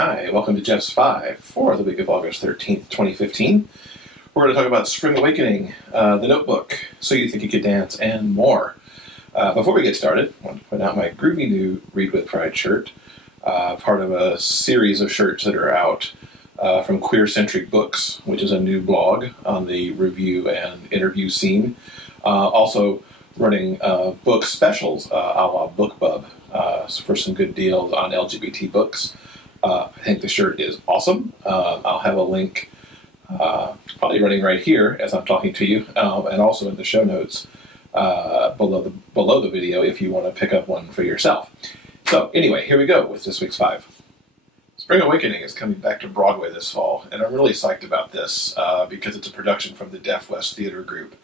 Hi, welcome to Jeff's 5 for the week of August 13th, 2015. We're going to talk about Spring Awakening, The Notebook, So You Think You Could Dance, and more. Before we get started, I want to point out my groovy new Read With Pride shirt, part of a series of shirts that are out from Queer Centric Books, which is a new blog on the review and interview scene. Also running book specials, a la BookBub, for some good deals on LGBT books. I think the shirt is awesome. I'll have a link probably running right here as I'm talking to you, and also in the show notes below the video if you want to pick up one for yourself. So anyway, here we go with this week's 5. Spring Awakening is coming back to Broadway this fall, and I'm really psyched about this because it's a production from the Deaf West Theater Group.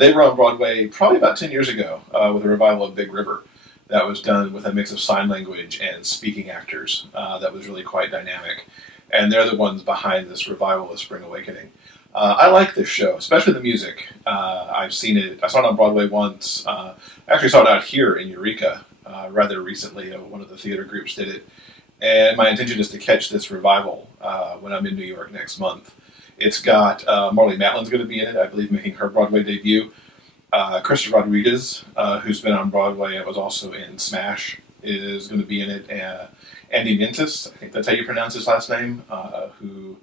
They were on Broadway probably about 10 years ago with a revival of Big River. That was done with a mix of sign language and speaking actors. That was really quite dynamic. And they're the ones behind this revival of Spring Awakening. I like this show, especially the music. I've seen it. I saw it on Broadway once. I actually saw it out here in Eureka rather recently. One of the theater groups did it. And my intention is to catch this revival when I'm in New York next month. It's got Marlee Matlin's going to be in it, I believe, making her Broadway debut. Krista Rodriguez, who's been on Broadway and was also in Smash, is going to be in it. Andy Mintus, I think that's how you pronounce his last name, who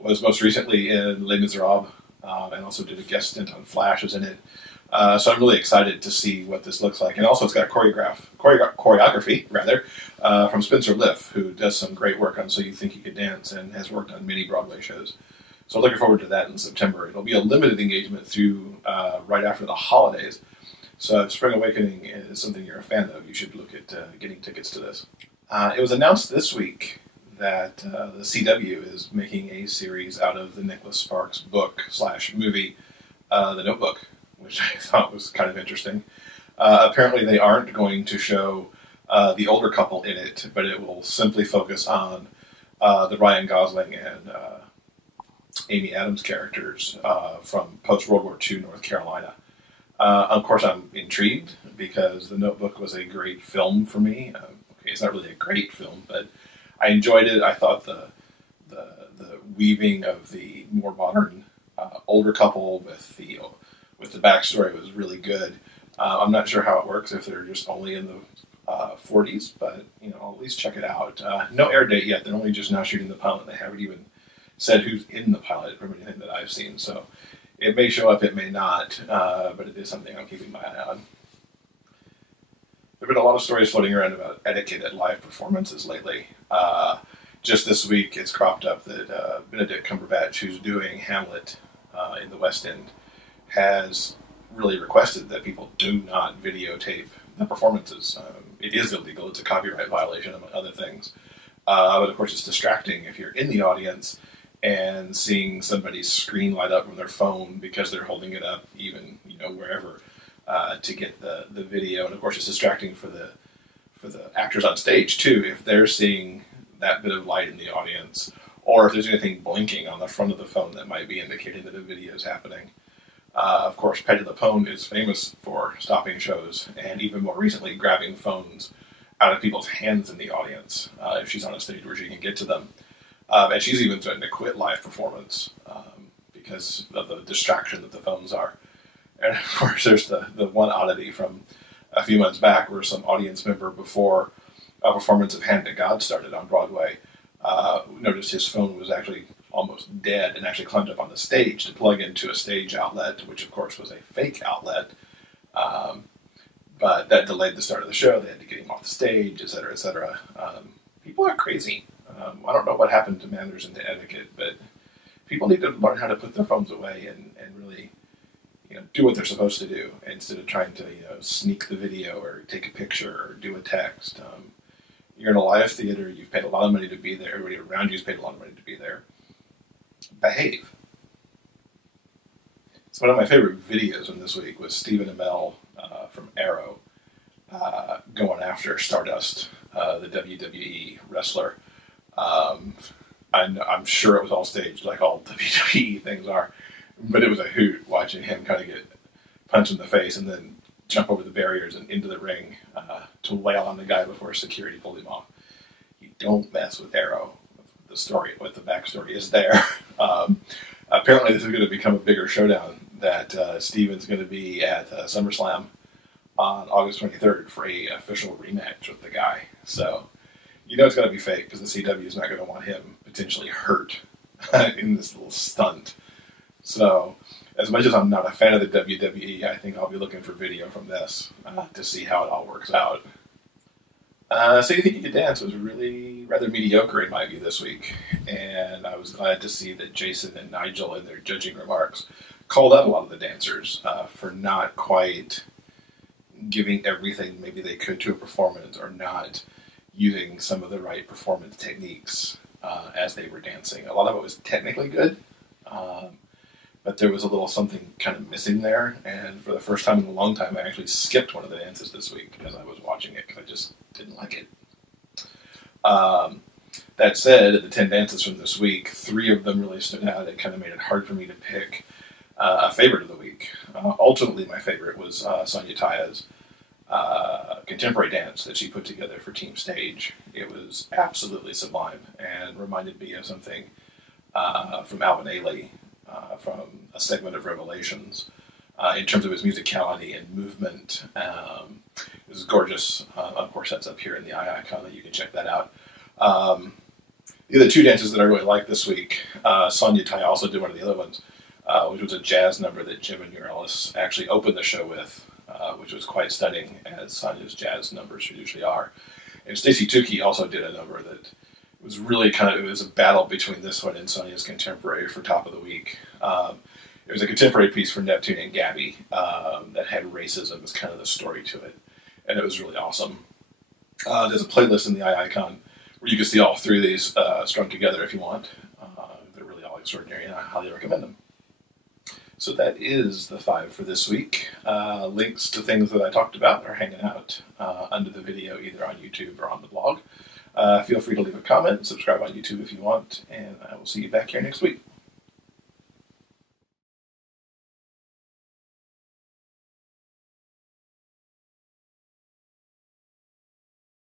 was most recently in Les Miserables and also did a guest stint on Flash, is in it. So I'm really excited to see what this looks like. And also it's got choreography from Spencer Liff, who does some great work on So You Think You Could Dance and has worked on many Broadway shows. So looking forward to that in September. It'll be a limited engagement through right after the holidays. So if Spring Awakening is something you're a fan of, you should look at getting tickets to this. It was announced this week that the CW is making a series out of the Nicholas Sparks book/movie, The Notebook, which I thought was kind of interesting. Apparently they aren't going to show the older couple in it, but it will simply focus on the Ryan Gosling and Amy Adams characters from post-World War II North Carolina. Of course, I'm intrigued because The Notebook was a great film for me. It's not really a great film, but I enjoyed it. I thought the weaving of the more modern older couple with the backstory was really good. I'm not sure how it works if they're just only in the 40s, but I'll at least check it out. No air date yet. They're only just now shooting the pilot. They haven't even said who's in the pilot from anything that I've seen. So it may show up, it may not, but it is something I'm keeping my eye on. There have been a lot of stories floating around about etiquette at live performances lately. Just this week, it's cropped up that Benedict Cumberbatch, who's doing Hamlet in the West End, has really requested that people do not videotape the performances. It is illegal. It's a copyright violation, among other things. But of course, it's distracting if you're in the audience and seeing somebody's screen light up from their phone because they're holding it up, even wherever, to get the video. And of course, it's distracting for the actors on stage too if they're seeing that bit of light in the audience, or if there's anything blinking on the front of the phone that might be indicating that a video is happening. Of course, Patti LuPone is famous for stopping shows and even more recently grabbing phones out of people's hands in the audience if she's on a stage where she can get to them. And she's even threatened to quit live performance because of the distraction that the phones are. And of course, there's the one oddity from a few months back where some audience member, before a performance of Hand to God started on Broadway, noticed his phone was actually almost dead and actually climbed up on the stage to plug into a stage outlet, which of course was a fake outlet. But that delayed the start of the show. They had to get him off the stage, et cetera, et cetera. People are crazy. I don't know what happened to manners and to etiquette, but people need to learn how to put their phones away and really do what they're supposed to do instead of trying to sneak the video or take a picture or do a text. You're in a live theater. You've paid a lot of money to be there. Everybody around you has paid a lot of money to be there. Behave. So one of my favorite videos from this week was Stephen Amell from Arrow going after Stardust, the WWE wrestler. I'm sure it was all staged, like all WWE things are, but it was a hoot watching him kind of get punched in the face and then jump over the barriers and into the ring to wail on the guy before security pulled him off. You don't mess with Arrow the story, what the backstory is there. Apparently, this is going to become a bigger showdown. That Steven's going to be at SummerSlam on August 23rd for a official rematch with the guy. So you know it's going to be fake because the CW is not going to want him potentially hurt in this little stunt. So as much as I'm not a fan of the WWE, I think I'll be looking for video from this to see how it all works out. So You Think You Could Dance was really rather mediocre in my view this week, and I was glad to see that Jason and Nigel in their judging remarks called out a lot of the dancers for not quite giving everything maybe they could to a performance, or not using some of the right performance techniques as they were dancing. A lot of it was technically good, but there was a little something kind of missing there, and for the first time in a long time, I actually skipped one of the dances this week as I was watching it, because I just didn't like it. That said, the 10 dances from this week, 3 of them really stood out. It kind of made it hard for me to pick a favorite of the week. Ultimately, my favorite was Sonya Taya's contemporary dance that she put together for Team Stage. It was absolutely sublime and reminded me of something from Alvin Ailey, from a segment of Revelations, in terms of his musicality and movement. It was gorgeous. Of course, that's up here in the eye icon, that you can check that out. The other 2 dances that I really liked this week, Sonya Taya also did one of the other ones, which was a jazz number that Jim and Euryalus actually opened the show with, which was quite stunning, as Sonya's jazz numbers usually are. And Stacey Tukey also did a number that was really it was a battle between this one and Sonya's contemporary for top of the week. It was a contemporary piece for Neptune and Gabby that had racism as kind of the story to it, and it was really awesome. There's a playlist in the eye icon where you can see all 3 of these strung together if you want. They're really all extraordinary, and I highly recommend them. So that is the 5 for this week. Links to things that I talked about are hanging out under the video, either on YouTube or on the blog. Feel free to leave a comment, subscribe on YouTube if you want, and I will see you back here next week.